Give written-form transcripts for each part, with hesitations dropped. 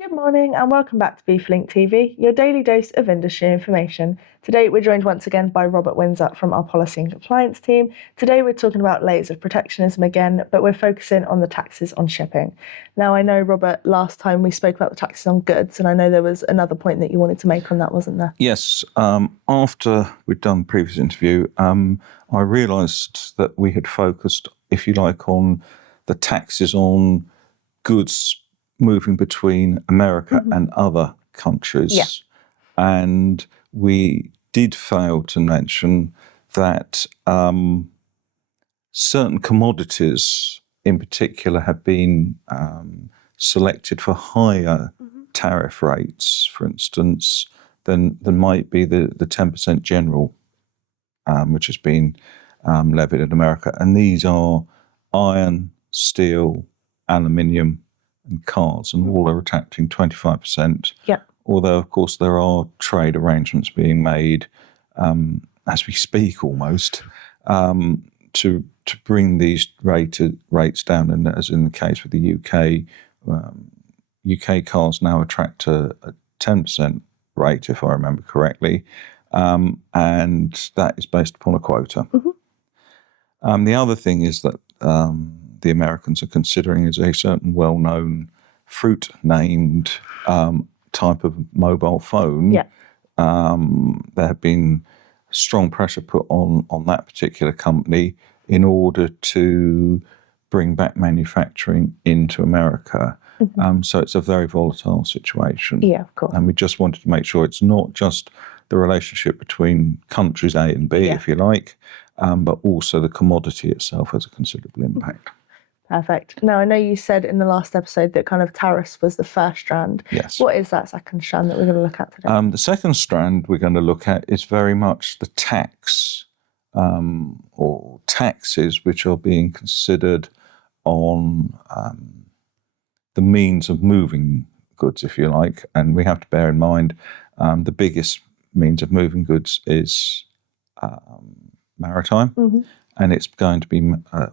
Good morning and welcome back to Beef Link TV, your daily dose of industry information. Today we're joined once again by Robert Windsor from our policy and compliance team. Today we're talking about layers of protectionism again, but we're focusing on the taxes on shipping. Now I know, Robert, last time we spoke about the taxes on goods, and I know there was another point that you wanted to make on that, wasn't there? Yes. After we'd done the previous interview, I realised that we had focused, if you like, on the taxes on goods moving between America and other countries. Yeah. And we did fail to mention that certain commodities in particular have been selected for higher tariff rates, for instance, than might be the 10% general, which has been levied in America. And these are iron, steel, aluminium, and cars, and all are attracting 25%. Yeah. Although, of course, there are trade arrangements being made as we speak almost to bring these rates down. And as in the case with the UK, UK cars now attract a 10% rate, if I remember correctly, and that is based upon a quota. The other thing is that the Americans are considering is a certain well-known fruit-named type of mobile phone. Yeah. There have been strong pressure put on that particular company in order to bring back manufacturing into America. So it's a very volatile situation. Yeah, of course. And we just wanted to make sure it's not just the relationship between countries A and B, if you like, but also the commodity itself has a considerable impact. Perfect. Now, I know you said in the last episode that kind of tariffs was the first strand. Yes. What is that second strand that we're going to look at today? The second strand we're going to look at is very much the tax or taxes which are being considered on the means of moving goods, if you like. And we have to bear in mind the biggest means of moving goods is maritime. And it's going to be,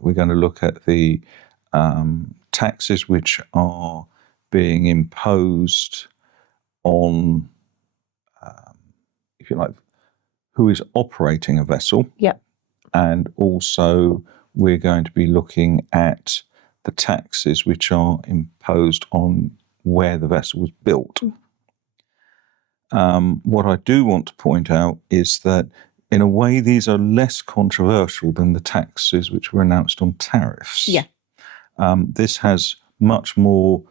we're going to look at the taxes which are being imposed on, if you like, who is operating a vessel. Yep. And also we're going to be looking at the taxes which are imposed on where the vessel was built. What I do want to point out is that in a way these are less controversial than the taxes which were announced on tariffs. Yeah. This has much more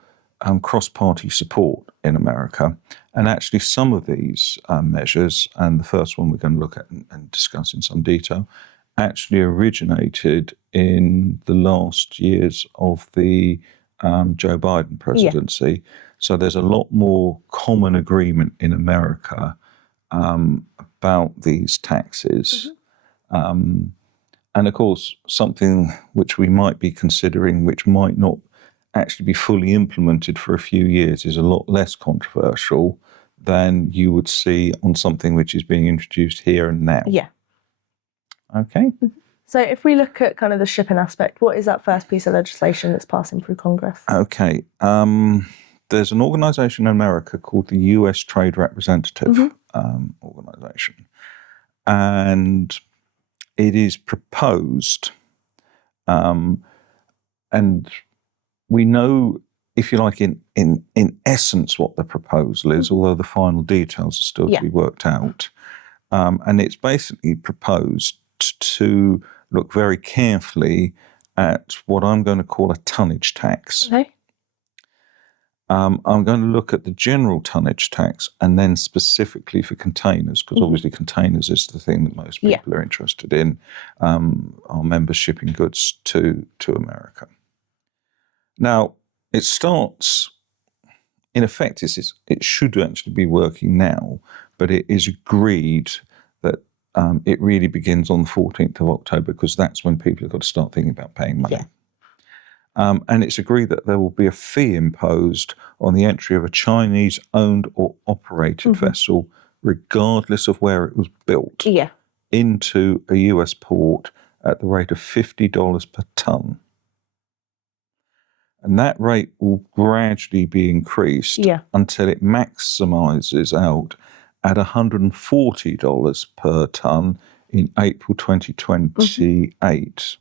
cross-party support in America. And actually some of these measures, and the first one we're going to look at and discuss in some detail, actually originated in the last years of the Joe Biden presidency. Yeah. So there's a lot more common agreement in America about these taxes. And of course, something which we might be considering, which might not actually be fully implemented for a few years, is a lot less controversial than you would see on something which is being introduced here and now. Yeah. Okay. So if we look at kind of the shipping aspect, what is that first piece of legislation that's passing through Congress? Okay. There's an organisation in America called the US Trade Representative Organisation. And it is proposed, and we know, if you like, in essence what the proposal is, although the final details are still to be worked out. And it's basically proposed to look very carefully at what I'm going to call a tonnage tax. Okay. I'm going to look at the general tonnage tax and then specifically for containers, because obviously containers is the thing that most people are interested in, our members shipping goods to America. Now, it starts, in effect, it should actually be working now, but it is agreed that it really begins on the 14th of October, because that's when people have got to start thinking about paying money. Yeah. And it's agreed that there will be a fee imposed on the entry of a Chinese-owned or operated vessel, regardless of where it was built, into a US port at the rate of $50 per tonne. And that rate will gradually be increased until it maximises out at $140 per tonne in April 2028.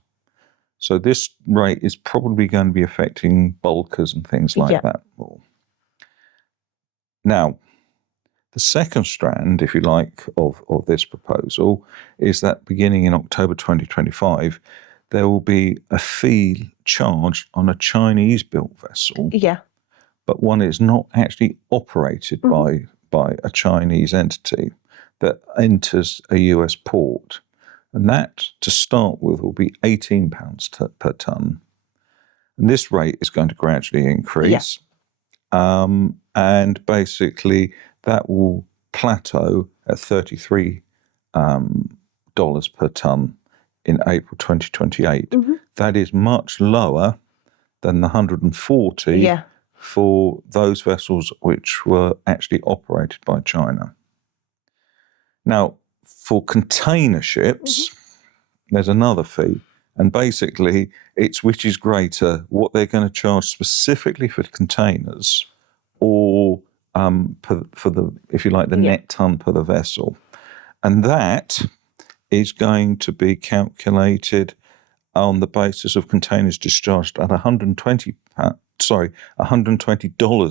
So this rate is probably going to be affecting bulkers and things like that more. Now, the second strand, if you like, of this proposal is that beginning in October 2025, there will be a fee charged on a Chinese-built vessel, but one is not actually operated by a Chinese entity that enters a US port. And that, to start with, will be £18 per tonne. And this rate is going to gradually increase. And basically, that will plateau at $33 per tonne in April 2028. That is much lower than the 140 for those vessels which were actually operated by China. Now, for container ships, there's another fee. And basically, it's which is greater, what they're going to charge specifically for containers or for the, if you like, the net ton per the vessel. And that is going to be calculated on the basis of containers discharged at $120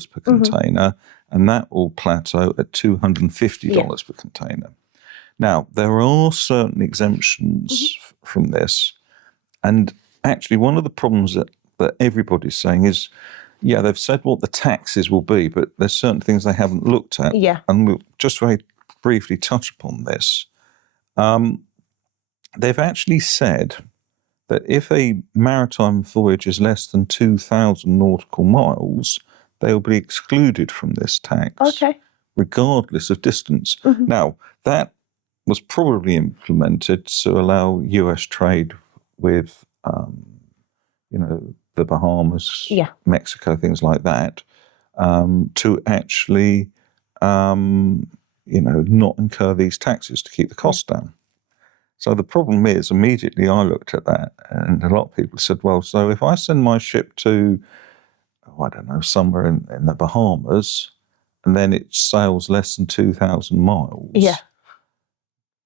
per container, and that will plateau at $250 per container. Now, there are certain exemptions from this, and actually one of the problems that everybody's saying is, they've said what the taxes will be, but there's certain things they haven't looked at. And we'll just very briefly touch upon this. They've actually said that if a maritime voyage is less than 2,000 nautical miles, they will be excluded from this tax, regardless of distance. Now, that was probably implemented to allow US trade with, the Bahamas, Mexico, things like that, to actually, not incur these taxes to keep the cost down. So the problem is, immediately I looked at that, and a lot of people said, well, so if I send my ship to, somewhere in the Bahamas, and then it sails less than 2,000 miles,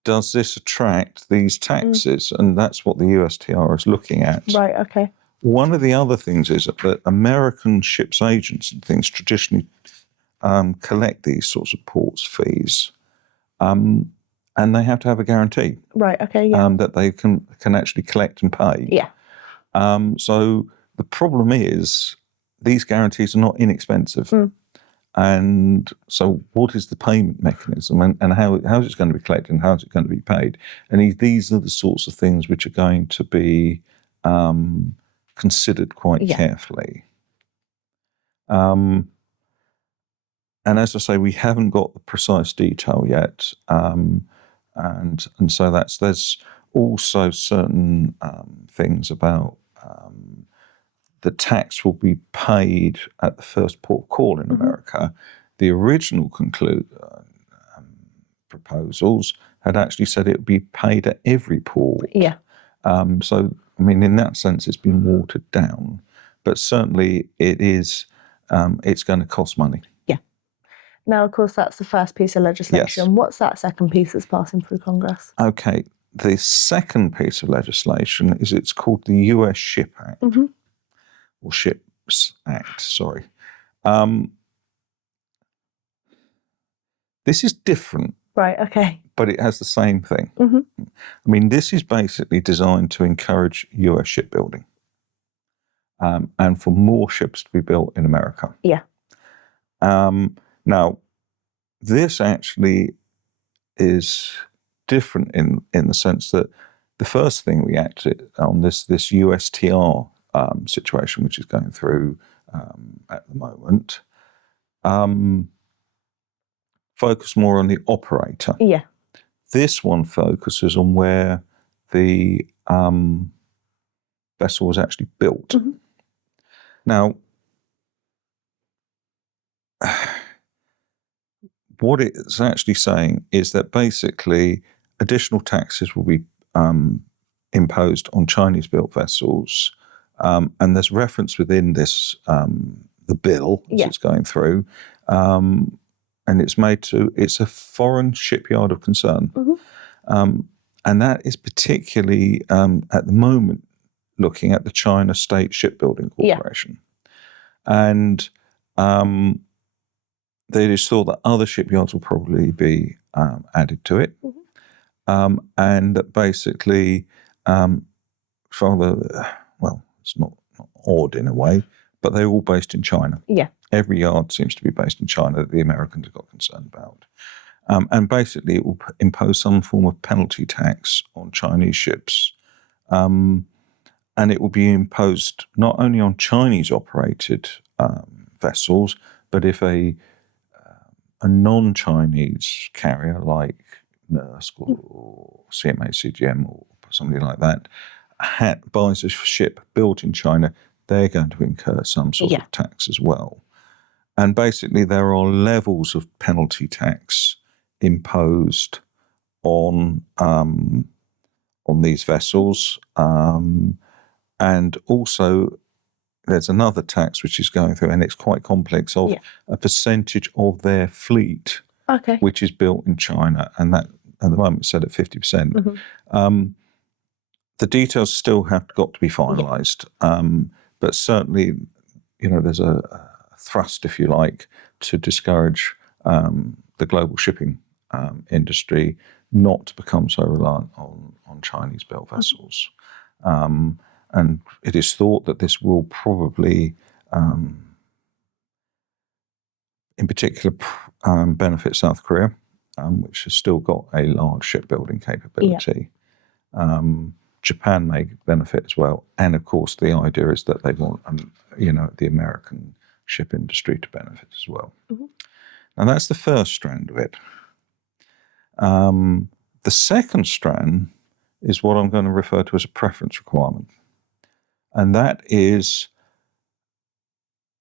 does this attract these taxes? And that's what the USTR is looking at. Right, okay. One of the other things is that American ships agents and things traditionally collect these sorts of ports fees. And they have to have a guarantee, right? Okay, that they can actually collect and pay. So the problem is these guarantees are not inexpensive, and so what is the payment mechanism, and how is it going to be collected, and how is it going to be paid? And these are the sorts of things which are going to be considered quite carefully. And as I say, we haven't got the precise detail yet. And so there's also certain things about the tax will be paid at the first port of call in America. The original proposals had actually said it would be paid at every port. So, I mean, in that sense, it's been watered down, but certainly it is. It's going to cost money. Now, of course, that's the first piece of legislation. What's that second piece that's passing through Congress? Okay, the second piece of legislation it's called the US Ship Act, or Ships Act, sorry. This is different. Right, okay. But it has the same thing. I mean, this is basically designed to encourage US shipbuilding, and for more ships to be built in America. Now, this actually is different in the sense that the first thing we acted on this USTR situation, which is going through at the moment, focus more on the operator. This one focuses on where the vessel was actually built. Now, what it's actually saying is that basically additional taxes will be imposed on Chinese-built vessels And there's reference within this, the bill as it's going through, and it's a foreign shipyard of concern. And that is particularly at the moment looking at the China State Shipbuilding Corporation. And they just thought that other shipyards will probably be added to it. And that basically, it's not odd in a way, but they're all based in China. Every yard seems to be based in China that the Americans have got concerned about. And basically, it will impose some form of penalty tax on Chinese ships. And it will be imposed not only on Chinese-operated vessels, but if a non-Chinese carrier like Maersk or CMA CGM or somebody like that buys a ship built in China, they're going to incur some sort of tax as well. And basically, there are levels of penalty tax imposed on these vessels, and also there's another tax which is going through, and it's quite complex, of a percentage of their fleet which is built in China, and that at the moment it's set at 50%. The details still have got to be finalised, but certainly, there's a thrust, if you like, to discourage the global shipping industry not to become so reliant on Chinese-built vessels. And it is thought that this will probably, in particular, benefit South Korea, which has still got a large shipbuilding capability. Japan may benefit as well. And of course, the idea is that they want, the American ship industry to benefit as well. And that's the first strand of it. The second strand is what I'm going to refer to as a preference requirement. And that is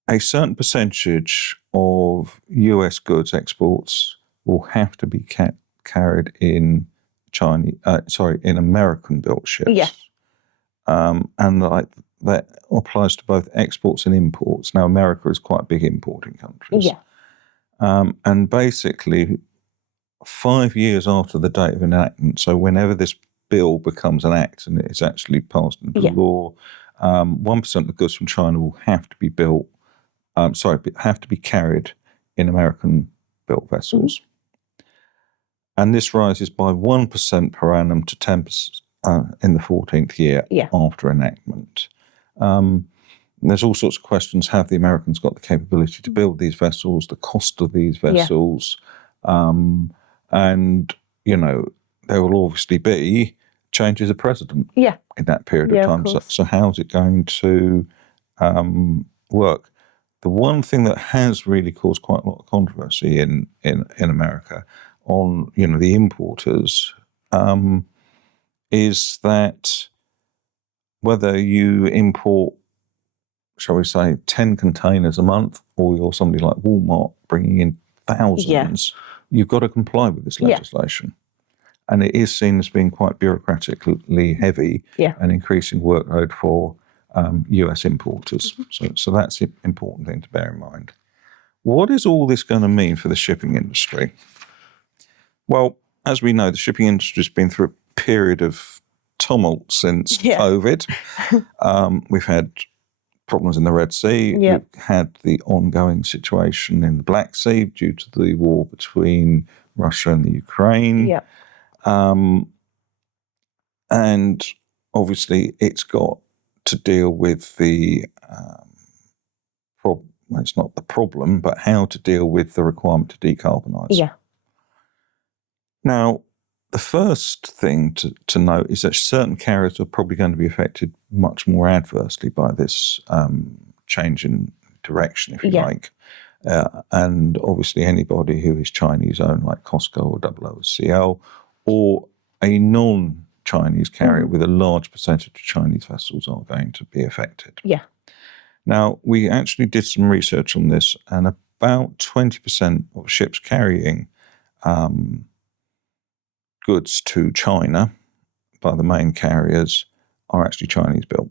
a certain percentage of US goods exports will have to be carried in in American-built ships. And like that applies to both exports and imports. Now, America is quite a big importing country. And basically, 5 years after the date of enactment, so whenever this bill becomes an act and it's actually passed into law, 1% of the goods from China will have to be have to be carried in American-built vessels. And this rises by 1% per annum to 10% in the 14th year after enactment. There's all sorts of questions. Have the Americans got the capability to build these vessels, the cost of these vessels? And, there will obviously be changes of president in that period of time. So how's it going to work? The one thing that has really caused quite a lot of controversy in America on, the importers is that whether you import, shall we say, 10 containers a month, or you're somebody like Walmart bringing in thousands, you've got to comply with this legislation. And it is seen as being quite bureaucratically heavy and increasing workload for US importers. So that's an important thing to bear in mind. What is all this going to mean for the shipping industry? Well, as we know, the shipping industry has been through a period of tumult since COVID. We've had problems in the Red Sea. We've had the ongoing situation in the Black Sea due to the war between Russia and the Ukraine. And obviously it's got to deal with the problem. Well, it's not the problem, but how to deal with the requirement to decarbonise. Now, the first thing to note is that certain carriers are probably going to be affected much more adversely by this change in direction, if you like. And obviously anybody who is Chinese-owned, like COSCO or OOCL, or a non-Chinese carrier with a large percentage of Chinese vessels are going to be affected. Now, we actually did some research on this, and about 20% of ships carrying goods to China by the main carriers are actually Chinese built.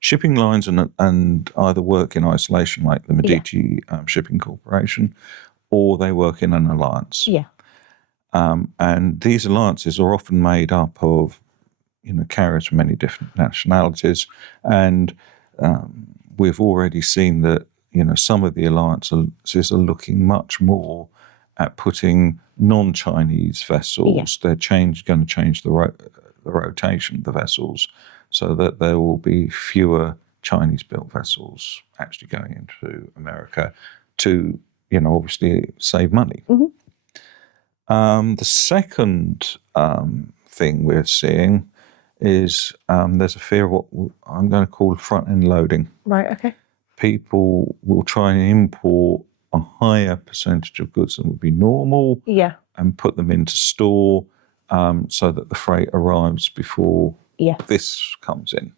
shipping lines and either work in isolation, like the Medici Shipping Corporation, or they work in an alliance. Yeah. And these alliances are often made up of, carriers from many different nationalities. And we've already seen that, some of the alliances are looking much more at putting non-Chinese vessels. They're going to change the rotation of the vessels so that there will be fewer Chinese-built vessels actually going into America to, obviously save money. The second thing we're seeing is there's a fear of what I'm going to call front-end loading. Right, okay. People will try and import a higher percentage of goods than would be normal and put them into store so that the freight arrives before this comes in.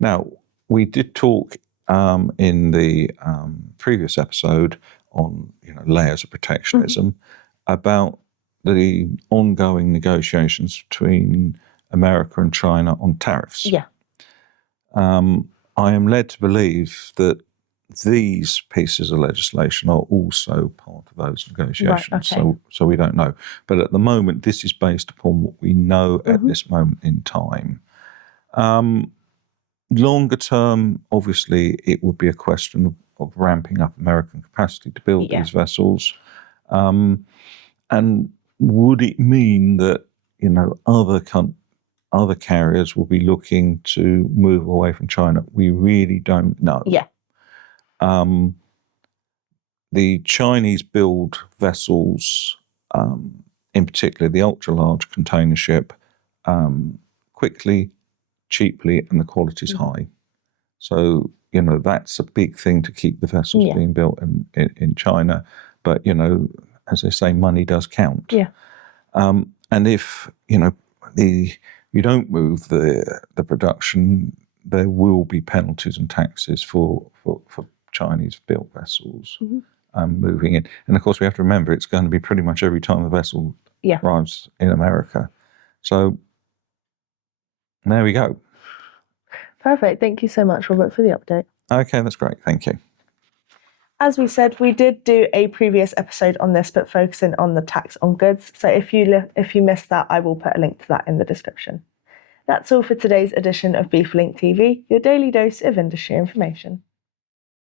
Now, we did talk in the previous episode on layers of protectionism about the ongoing negotiations between America and China on tariffs. I am led to believe that these pieces of legislation are also part of those negotiations. Right, okay. So we don't know. But at the moment, this is based upon what we know at this moment in time. Longer term, obviously, it would be a question of ramping up American capacity to build these vessels. And would it mean that, other carriers will be looking to move away from China? We really don't know. The Chinese build vessels, in particular the ultra-large container ship, quickly, cheaply, and the quality's high. So, that's a big thing to keep the vessels being built in China. But, as they say, money does count. And if, you don't move the production, there will be penalties and taxes for Chinese-built vessels moving in. And, of course, we have to remember it's going to be pretty much every time the vessel arrives in America. So there we go. Perfect. Thank you so much, Robert, for the update. Okay, that's great. Thank you. As we said, we did do a previous episode on this, but focusing on the tax on goods. So if you missed that, I will put a link to that in the description. That's all for today's edition of BIFA Link TV, your daily dose of industry information.